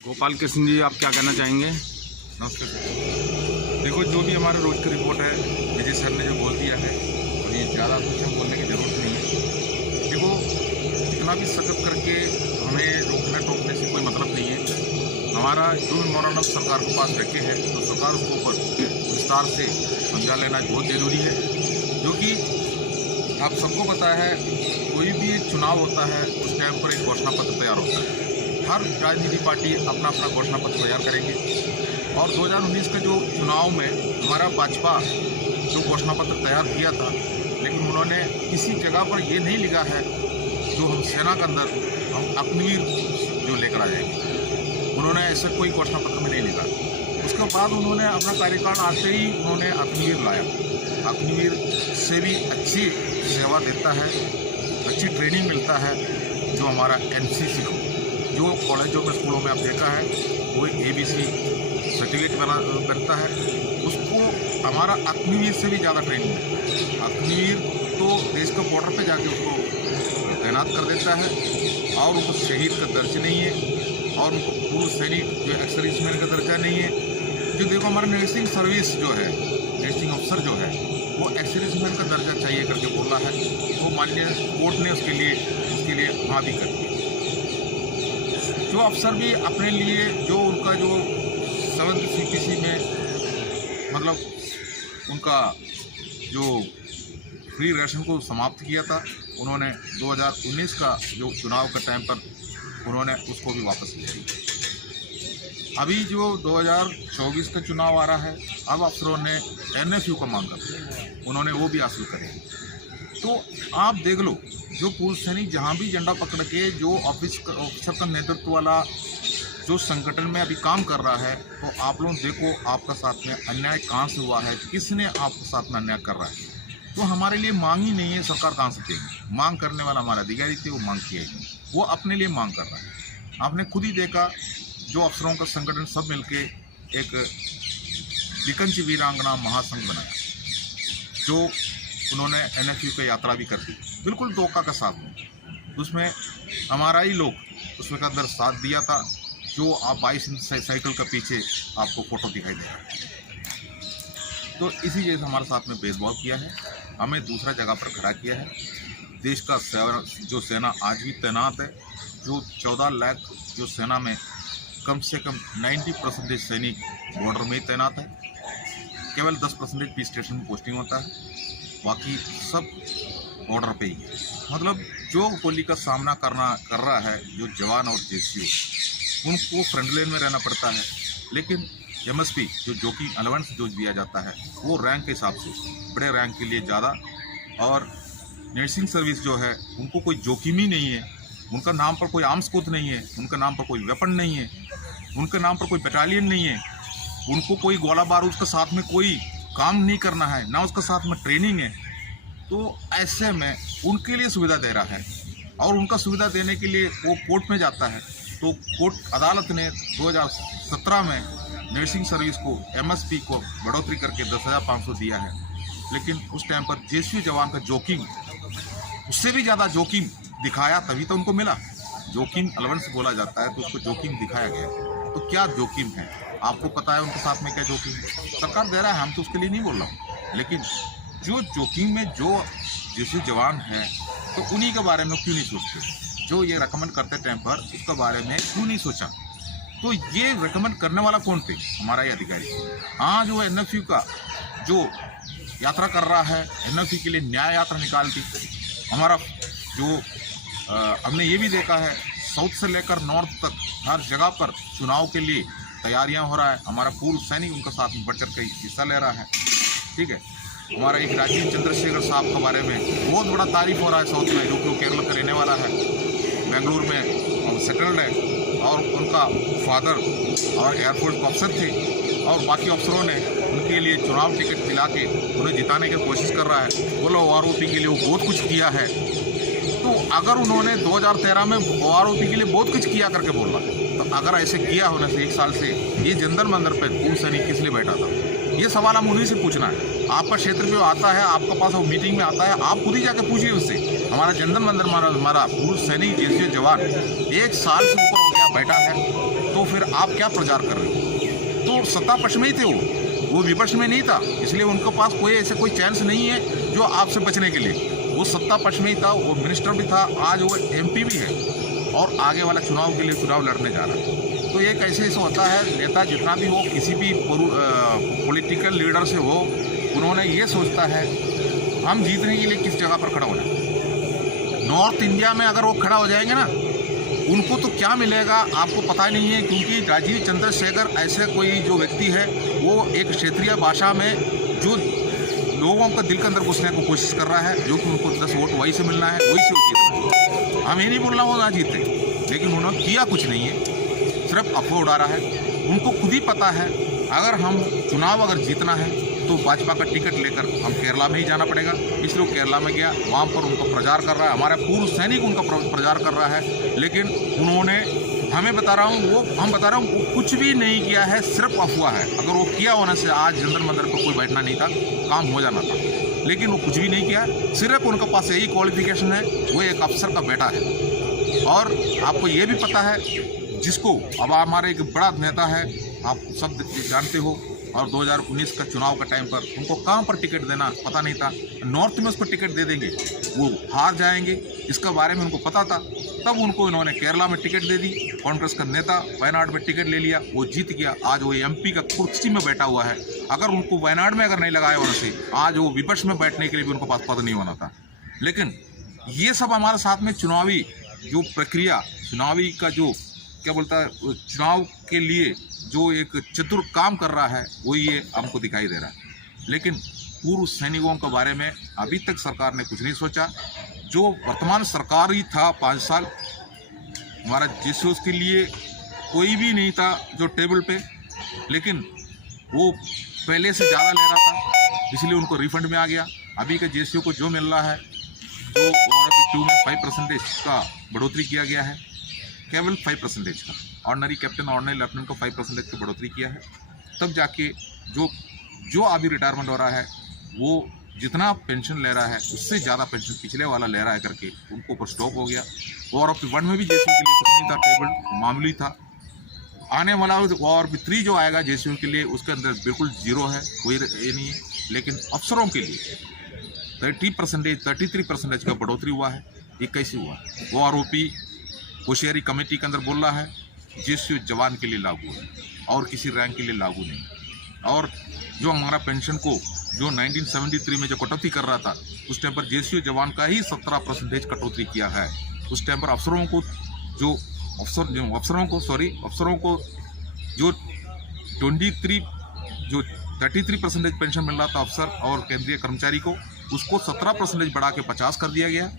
गोपाल कृष्ण जी, आप क्या कहना चाहेंगे? नमस्कार सर। देखो, जो भी हमारे रोज की रिपोर्ट है, विजय सर ने जो बोल दिया है, और ये ज़्यादा कुछ हम बोलने की ज़रूरत नहीं है। देखो, इतना भी सख्त करके हमें रोकने टोकने से कोई मतलब नहीं है। हमारा जो मेमोरेंडम सरकार के पास रखे हैं, तो सरकार उसके ऊपर विस्तार से समझा लेना बहुत ज़रूरी है। जो कि आप सबको पता है, कोई भी एक चुनाव होता है उस टाइम पर एक घोषणा पत्र तैयार होता है। हर राजनीतिक पार्टी अपना अपना घोषणा पत्र तैयार करेंगे, और 2019 के जो चुनाव में हमारा भाजपा जो घोषणा पत्र तैयार किया था, लेकिन उन्होंने किसी जगह पर ये नहीं लिखा है जो हम सेना के अंदर हम अग्निवीर जो लेकर आ जाएंगे। उन्होंने ऐसा कोई घोषणा पत्र में नहीं लिखा। उसके बाद उन्होंने अपना कार्यकाल आते ही उन्होंने अग्निवीर लाया। अग्निवीर से भी अच्छी सेवा देता है, अच्छी ट्रेनिंग मिलता है जो हमारा NCC को, जो कॉलेजों में स्कूलों में आप देखा है, वो ABC सर्टिफिकेट बनता है, उसको हमारा अग्निवीर से भी ज़्यादा ट्रेनिंग है। अग्निवीर तो देश के बॉर्डर पे जाके उसको तैनात कर देता है, और उनको शहीद का दर्जा नहीं है, और उनको पूर्व सैनिक जो एक्स-सर्विसमैन का दर्जा नहीं है। जो देखो, हमारा नर्सिंग सर्विस जो है, नर्सिंग अफसर जो है, वो एक्स-सर्विसमैन का दर्जा चाहिए करके बोल रहा है। वो माननीय कोर्ट ने उसके लिए हाँ भी कर दी। जो अफसर भी अपने लिए जो उनका जो 7th CPC में मतलब उनका जो फ्री राशन को समाप्त किया था, उन्होंने 2019 का जो चुनाव के टाइम पर उन्होंने उसको भी वापस ले लिया। अभी जो 2024 का चुनाव आ रहा है, अब अफसरों ने NFU का मांग कर, उन्होंने वो भी हासिल करे। तो आप देख लो, जो पूर्व सैनिक जहाँ भी झंडा पकड़ के जो ऑफिसर का नेतृत्व वाला जो संगठन में अभी काम कर रहा है, तो आप लोग देखो आपका साथ में अन्याय कहाँ से हुआ है, किसने आपके साथ में अन्याय कर रहा है। तो हमारे लिए मांग ही नहीं है, सरकार कहाँ से देगी? मांग करने वाला हमारा अधिकारी थे, वो मांग किया ही, वो अपने लिए मांग कर रहा है। आपने खुद ही देखा, जो अफसरों का संगठन सब मिलके एक विकंच वीरांगना महासंघ बनाया, जो उन्होंने NFU की यात्रा भी कर दी, बिल्कुल धोखा का साथ में। उसमें हमारा ही लोग उसमें का अंदर साथ दिया था, जो आप 22 साइकिल का पीछे आपको फोटो दिखाई दे रहा है। तो इसी वजह से हमारे साथ में भेदभाव किया है, हमें दूसरा जगह पर खड़ा किया है। देश का जो सेना आज भी तैनात है, जो 14 लाख जो सेना में कम से कम 90% सैनिक बॉर्डर में ही तैनात है। केवल 10% पीस स्टेशन में पोस्टिंग होता है, बाकी सब बॉर्डर पे ही है। मतलब जो गोली का सामना कर रहा है जो जवान और JCO, उनको फ्रंट लाइन में रहना पड़ता है। लेकिन MSP जो जोखिम अलाउंस जो दिया जाता है, वो रैंक के हिसाब से बड़े रैंक के लिए ज़्यादा, और नर्सिंग सर्विस जो है उनको कोई जोखिम ही नहीं है। उनका नाम पर कोई आर्म्स कोत नहीं है, उनका नाम पर कोई वेपन नहीं है, उनके नाम पर कोई बटालियन नहीं है, उनको कोई गोला बारूद के साथ में कोई काम नहीं करना है, ना उसके साथ में ट्रेनिंग है। तो ऐसे में उनके लिए सुविधा दे रहा है, और उनका सुविधा देने के लिए वो कोर्ट में जाता है। तो कोर्ट अदालत ने 2017 में नर्सिंग सर्विस को MSP को बढ़ोतरी करके 10,500 दिया है। लेकिन उस टाइम पर JCO जवान का जोखिम उससे भी ज़्यादा जोखिम दिखाया, तभी तो उनको मिला। जोखिम अलाउंस बोला जाता है, तो उसको जोखिम दिखाया गया। तो क्या जोखिम है, आपको पता है उनके साथ में क्या जोखिम सरकार दे रहा है, हम तो उसके लिए नहीं बोल रहा हूँ। लेकिन जो जोखिम में जो JCO जवान है, तो उन्हीं के बारे में क्यों नहीं सोचते? जो ये रिकमेंड करते टाइम पर उसके बारे में क्यों नहीं सोचा? तो ये रिकमेंड करने वाला कौन थे? हमारा ही अधिकारी। हाँ, जो NFU का जो यात्रा कर रहा है, NFU के लिए न्याय यात्रा निकालती हमारा जो हमने ये भी देखा है, साउथ से लेकर नॉर्थ तक हर जगह पर चुनाव के लिए तैयारियां हो रहा है। हमारा पूर्व सैनिक उनका साथ में बढ़ चढ़ कर हिस्सा ले रहा है। ठीक है, हमारा एक राजीव चंद्रशेखर साहब के बारे में बहुत बड़ा तारीफ हो रहा है साउथ में, जो कि केरल का रहने वाला है, बेंगलुरु में सेटल्ड है, और उनका फादर और एयरफोर्स के अफसर थे, और बाकी अफसरों ने उनके लिए चुनाव टिकट दिला के उन्हें जिताने की कोशिश कर रहा है। बोलो OROP के लिए वो बहुत कुछ किया है। तो अगर उन्होंने 2013 में OROP के लिए बहुत कुछ किया करके बोल रहा है, तो अगर ऐसे किया होने से 1 साल से ये जंतर मंदिर पर पूर्व सैनिक किस लिए बैठा था? ये सवाल हम उन्हीं से पूछना है। आपका क्षेत्र में आता है, आपके पास वो मीटिंग में आता है, आप खुद ही जाके पूछिए उससे। हमारा जंतर मंदिर हमारा पूर्व सैनिक JCO जवान 1 साल से ऊपर हो गया बैठा है, तो फिर आप क्या प्रचार कर रहे हो? तो सत्ता पक्ष में ही थे वो विपक्ष में नहीं था, इसलिए उनके पास कोई ऐसे कोई चांस नहीं है जो आपसे बचने के लिए। वो सत्ता पक्ष में ही था, वो मिनिस्टर भी था, आज वो MP भी है और आगे वाला चुनाव के लिए चुनाव लड़ने जा रहा है। तो ये कैसे ऐसा होता है, नेता जितना भी हो, किसी भी पॉलिटिकल लीडर से हो, उन्होंने ये सोचता है हम जीतने के लिए किस जगह पर खड़ा होना है। नॉर्थ इंडिया में अगर वो खड़ा हो जाएंगे ना, उनको तो क्या मिलेगा आपको पता नहीं है, क्योंकि राजीव चंद्रशेखर ऐसे कोई जो व्यक्ति है, वो एक क्षेत्रीय भाषा में जो लोगों का दिल के अंदर घुसने को कोशिश कर रहा है, जो कि उनको 10 वोट वही से मिलना है, वही से जीतना। हम ये नहीं बोल रहा वो ना जीते, लेकिन उन्होंने किया कुछ नहीं है, सिर्फ अफवाह उड़ा रहा है। उनको खुद ही पता है अगर हम चुनाव अगर जीतना है तो भाजपा का टिकट लेकर हम केरला में ही जाना पड़ेगा, इसलिए वो केरला में गया, वहाँ पर उनको प्रचार कर रहा है, हमारा पूर्व सैनिक उनका प्रचार कर रहा है। लेकिन उन्होंने हमें बता रहा हूँ, हम बता रहा हूँ, वो कुछ भी नहीं किया है, सिर्फ अफवाह है। अगर वो किया होने से आज जंतर मंतर पर कोई बैठना नहीं था, काम हो जाना था, लेकिन वो कुछ भी नहीं किया। सिर्फ उनके पास यही क्वालिफिकेशन है, वो एक अफसर का बेटा है। और आपको ये भी पता है, जिसको अब हमारे एक बड़ा नेता है, आप सब जानते हो, और 2019 का चुनाव का टाइम पर उनको कहाँ पर टिकट देना पता नहीं था, नॉर्थ में उसको टिकट दे देंगे, वो हार जाएंगे, इसका बारे में उनको पता था, तब उनको इन्होंने केरला में टिकट दे दी। कांग्रेस का नेता वायनाड में टिकट ले लिया, वो जीत गया, आज वो MP का कुर्सी में बैठा हुआ है। अगर उनको वायनाड में अगर नहीं लगाया होने से आज वो विपक्ष में बैठने के लिए भी उनको पास पद नहीं होना था। लेकिन ये सब हमारे साथ में चुनावी जो प्रक्रिया, चुनावी का जो क्या बोलता है, चुनाव के लिए जो एक चतुर काम कर रहा है, वो ये हमको दिखाई दे रहा है। लेकिन पूर्व सैनिकों के बारे में अभी तक सरकार ने कुछ नहीं सोचा। जो वर्तमान सरकार ही था 5 साल, हमारा JCO के लिए कोई भी नहीं था जो टेबल पे, लेकिन वो पहले से ज़्यादा ले रहा था, इसलिए उनको रिफंड में आ गया। अभी का JCO को जो मिल रहा है, जो ORP2 में 5% का बढ़ोतरी किया गया है, केवल 5% का, ऑर्डिनरी कैप्टन ऑर्डिनरी लेफ्टिनेंट को 5% की बढ़ोतरी किया है, तब जाके जो अभी रिटायरमेंट हो रहा है, वो जितना पेंशन ले रहा है उससे ज़्यादा पेंशन पिछले वाला ले रहा है करके उनको ऊपर स्टॉप हो गया। ORP1 में भी JCO के लिए कुछ नहीं था, टेबल मामूली था। आने वाला ORP3 जो आएगा JCO के लिए, उसके अंदर बिल्कुल जीरो है, कोई ये नहीं है। लेकिन अफसरों के लिए 33% का बढ़ोतरी हुआ है। ये कैसे हुआ? ORP होशियारी कमेटी के अंदर बोल रहा है JCO जवान के लिए लागू है और किसी रैंक के लिए लागू नहीं। और जो हमारा पेंशन को जो 1973 में जो कटौती कर रहा था, उस टाइम पर JCO जवान का ही 17% कटौती किया है। उस टाइम पर अफसरों को जो 33% पेंशन मिल रहा था अफसर और केंद्रीय कर्मचारी को, उसको 17% बढ़ा के 50 कर दिया गया।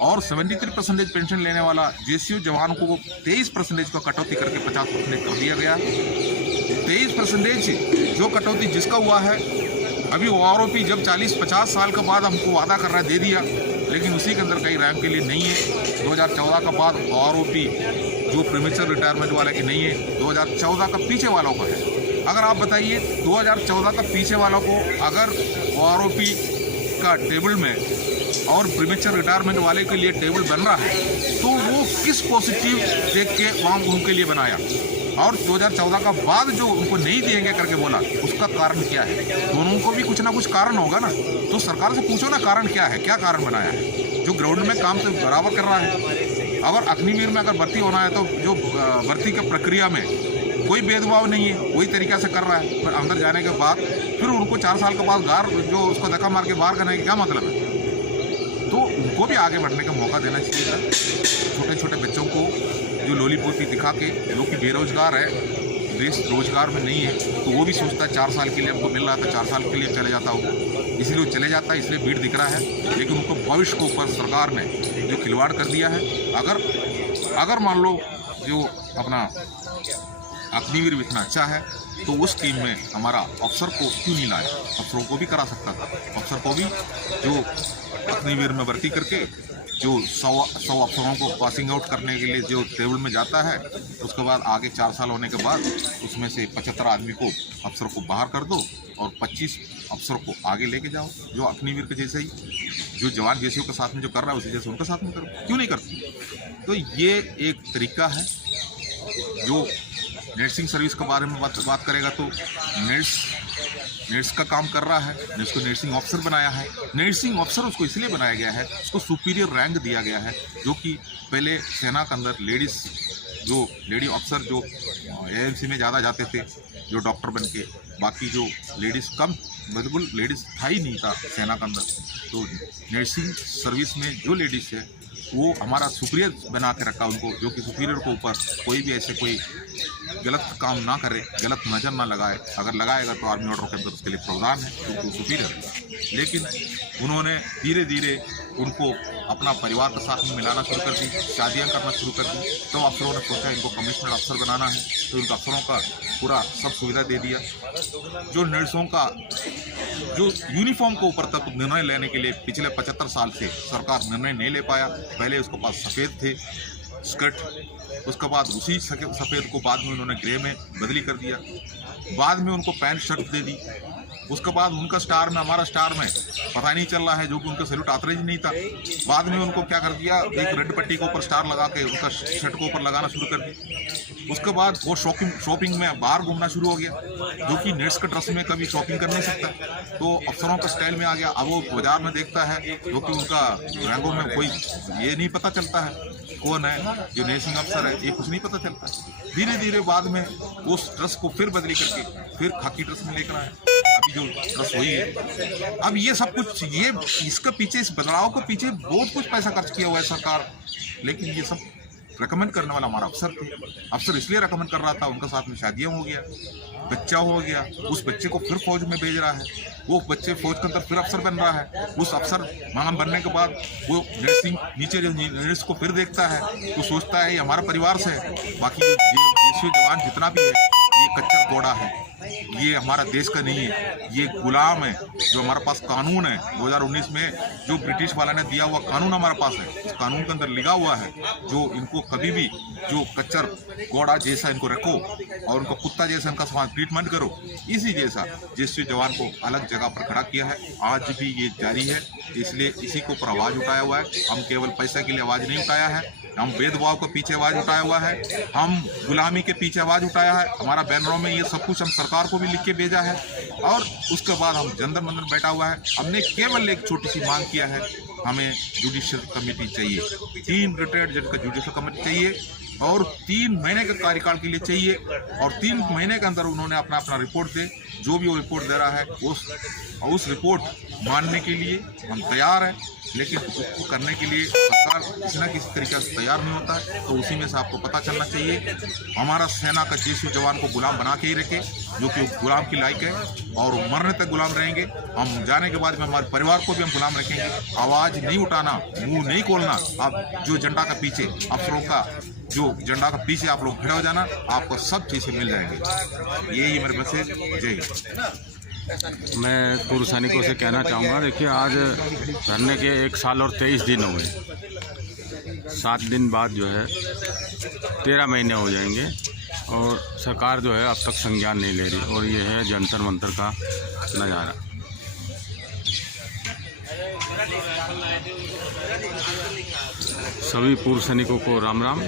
और 73% पेंशन लेने वाला JCO जवान को 23% का कटौती करके 50% कर दिया गया। 23% जो कटौती जिसका हुआ है, अभी ORP जब 40-50 साल के बाद हमको वादा कर रहा है, दे दिया, लेकिन उसी के अंदर कई रैंक के लिए नहीं है। 2014 का बाद ORP जो प्रीमेच्योर रिटायरमेंट वाला की नहीं है, 2014 का पीछे वालों का है। अगर आप बताइए 2014 का पीछे वालों को अगर ORP का टेबल में और प्रीमेच्योर रिटायरमेंट वाले के लिए टेबल बन रहा है, तो वो किस पॉजिटिव देख के वहाँ उनके लिए बनाया, और 2014 का बाद जो उनको नहीं देंगे करके बोला, उसका कारण क्या है? दोनों को भी कुछ ना कुछ कारण होगा ना, तो सरकार से पूछो ना कारण क्या है, क्या कारण बनाया है? जो ग्राउंड में काम तो बराबर कर रहा है। अगर अग्निवीर में अगर भर्ती होना है, तो जो भर्ती की प्रक्रिया में कोई भेदभाव नहीं है, वही तरीक़ा से कर रहा है। पर अंदर जाने के बाद फिर उनको 4 साल के बाद जो उसको धक्का मार के बाहर करने का क्या मतलब है? तो उनको भी आगे बढ़ने का मौका देना चाहिए था। छोटे छोटे बच्चों को जो लोलीपोती दिखा के, जो कि बेरोजगार है, देश रोजगार में नहीं है, तो वो भी सोचता है 4 साल के लिए हमको मिल रहा था, 4 साल के लिए चले जाता हूँ, इसलिए वो चले जाता है, इसलिए भीड़ दिख रहा है। लेकिन उनको भविष्य के ऊपर सरकार ने जो खिलवाड़ कर दिया है, अगर मान लो जो अपना अग्निवीर इतना अच्छा है, तो उस टीम में हमारा अफसर को क्यों नहीं लाया? अफसरों को भी करा सकता था। अफसर को भी जो अग्निवीर में भर्ती करके जो 100 अफसरों को पासिंग आउट करने के लिए जो टेबल में जाता है, उसके बाद आगे 4 साल होने के बाद उसमें से 75 आदमी को अफसर को बाहर कर दो और 25 अफसर को आगे लेके जाओ, जो अग्निवीर के जैसे ही जो जवान JCO के साथ में जो कर रहा है उसी जैसे उनके साथ में करो। क्यों नहीं करती? तो ये एक तरीका है जो नर्सिंग सर्विस के बारे में बात करेगा तो नर्स का काम कर रहा है, उसको नर्सिंग ऑफिसर बनाया है। नर्सिंग ऑफिसर उसको इसलिए बनाया गया है, उसको सुपीरियर रैंक दिया गया है, जो कि पहले सेना के अंदर लेडी ऑफिसर जो एएमसी में ज़्यादा जाते थे जो डॉक्टर बन के, बाकी जो लेडीज़ कम, बिल्कुल लेडीज़ था ही नहीं था सेना के अंदर। तो नर्सिंग सर्विस में जो लेडीज़ है वो हमारा सुपीरियर बना के रखा उनको, जो कि सुपीरियर को ऊपर कोई भी ऐसे कोई गलत काम ना करे, गलत नज़र ना लगाए। अगर लगाएगा तो आर्मी ऑर्डर के अंदर उसके लिए प्रावधान है, क्योंकि वो सुपीरियर है। लेकिन उन्होंने धीरे धीरे उनको अपना परिवार के साथ में मिलाना शुरू कर दी, शादियाँ करना शुरू कर दी। तो अफसरों ने सोचा इनको कमिश्नर अफसर बनाना है, तो उनको अफसरों का पूरा सब सुविधा दे दिया। जो नर्सों का जो यूनिफॉर्म के ऊपर तक निर्णय लेने के लिए पिछले 75 साल से सरकार निर्णय नहीं ले पाया। पहले उसके पास सफ़ेद थे स्कर्ट, उसके बाद उसी सफ़ेद को बाद में उन्होंने ग्रे में बदली कर दिया, बाद में उनको पैंट शर्ट दे दी। उसके बाद उनका स्टार में, हमारा स्टार में पता नहीं चल रहा है, जो कि उनका सैल्यूट आता ही नहीं था। बाद में उनको क्या कर दिया, एक रेड पट्टी के ऊपर स्टार लगा के उनका शर्ट के ऊपर लगाना शुरू कर दी। उसके बाद वो शॉपिंग में बाहर घूमना शुरू हो गया, जो कि नर्स के ड्रेस में कभी शॉपिंग कर नहीं सकता, तो अफसरों का स्टाइल में आ गया। अब वो बाजार में देखता है, जो कि उनका रंगों में कोई ये नहीं पता चलता है कौन है जो नर्सिंग अफसर है, ये कुछ नहीं पता चलता। धीरे धीरे बाद में उस ड्रेस को फिर बदली करके फिर खाकी ड्रेस में लेकर आए, अभी जो ड्रेस वही है। अब ये सब कुछ, ये इसके पीछे, इस बदलाव के पीछे बहुत कुछ पैसा खर्च किया हुआ है सरकार, लेकिन ये सब रेकमेंड करने वाला हमारा अफसर थे। अफसर इसलिए रेकमेंड कर रहा था, उनके साथ में शादियाँ हो गया, बच्चा हो गया, उस बच्चे को फिर फौज में भेज रहा है, वो बच्चे फौज के अंदर फिर अफसर बन रहा है। उस अफसर महान बनने के बाद वो नर्सिंग नीचे जो नर्स को फिर देखता है तो सोचता है ये हमारा परिवार से है, बाकी ये जवान जितना भी है ये कच्चा घोड़ा है, ये हमारा देश का नहीं है, ये गुलाम है। जो हमारे पास कानून है 2019 में जो ब्रिटिश वाला ने दिया हुआ कानून हमारे पास है, उस कानून के अंदर लिखा हुआ है जो इनको कभी भी जो कच्चर घोड़ा जैसा इनको रखो और उनको कुत्ता जैसा इनका समान ट्रीटमेंट करो, इसी जैसा जैसे जवान को अलग जगह पर खड़ा किया है। आज भी ये जारी है, इसलिए इसी को ऊपर आवाज़ उठाया हुआ है। हम केवल पैसे के लिए आवाज़ नहीं उठाया है, हम भेदभाव के पीछे आवाज़ उठाया हुआ है, हम गुलामी के पीछे आवाज़ उठाया है। हमारा बैनरों में ये सब कुछ हम सरकार को भी लिख के भेजा है, और उसके बाद हम जंतर मंतर बैठा हुआ है। हमने केवल एक छोटी सी मांग किया है, हमें जुडिशियल कमेटी चाहिए, 3 रिटायर्ड जज का जुडिशियल कमेटी चाहिए और 3 महीने के कार्यकाल के लिए चाहिए, और 3 महीने के अंदर उन्होंने अपना रिपोर्ट दे। जो भी वो रिपोर्ट दे रहा है उस रिपोर्ट मानने के लिए हम तैयार हैं, लेकिन उसको करने के लिए सरकार किसी न किसी तरीके से तैयार नहीं होता है। तो उसी में से आपको पता चलना चाहिए, हमारा सेना का जेसी जवान को गुलाम बना के ही रखे, जो कि गुलाम की लायक है, और मरने तक गुलाम रहेंगे। हम जाने के बाद में हमारे परिवार को भी हम गुलाम रखेंगे। आवाज़ नहीं उठाना, मुंह नहीं खोलना। आप जो झंडा का पीछे, अफसरों का जो झंडा का पीछे आप लोग खड़े हो जाना, आपको सब चीज़ें मिल जाएंगी। यही मेरे मैसेज। जय हिंद। मैं पूर्व सैनिकों से कहना चाहूँगा, देखिए आज धरने के 1 साल और 23 दिन हो गए, 7 दिन बाद जो है 13 महीने हो जाएंगे, और सरकार जो है अब तक संज्ञान नहीं ले रही, और ये है जंतर मंतर का नज़ारा। सभी पूर्व सैनिकों को राम राम।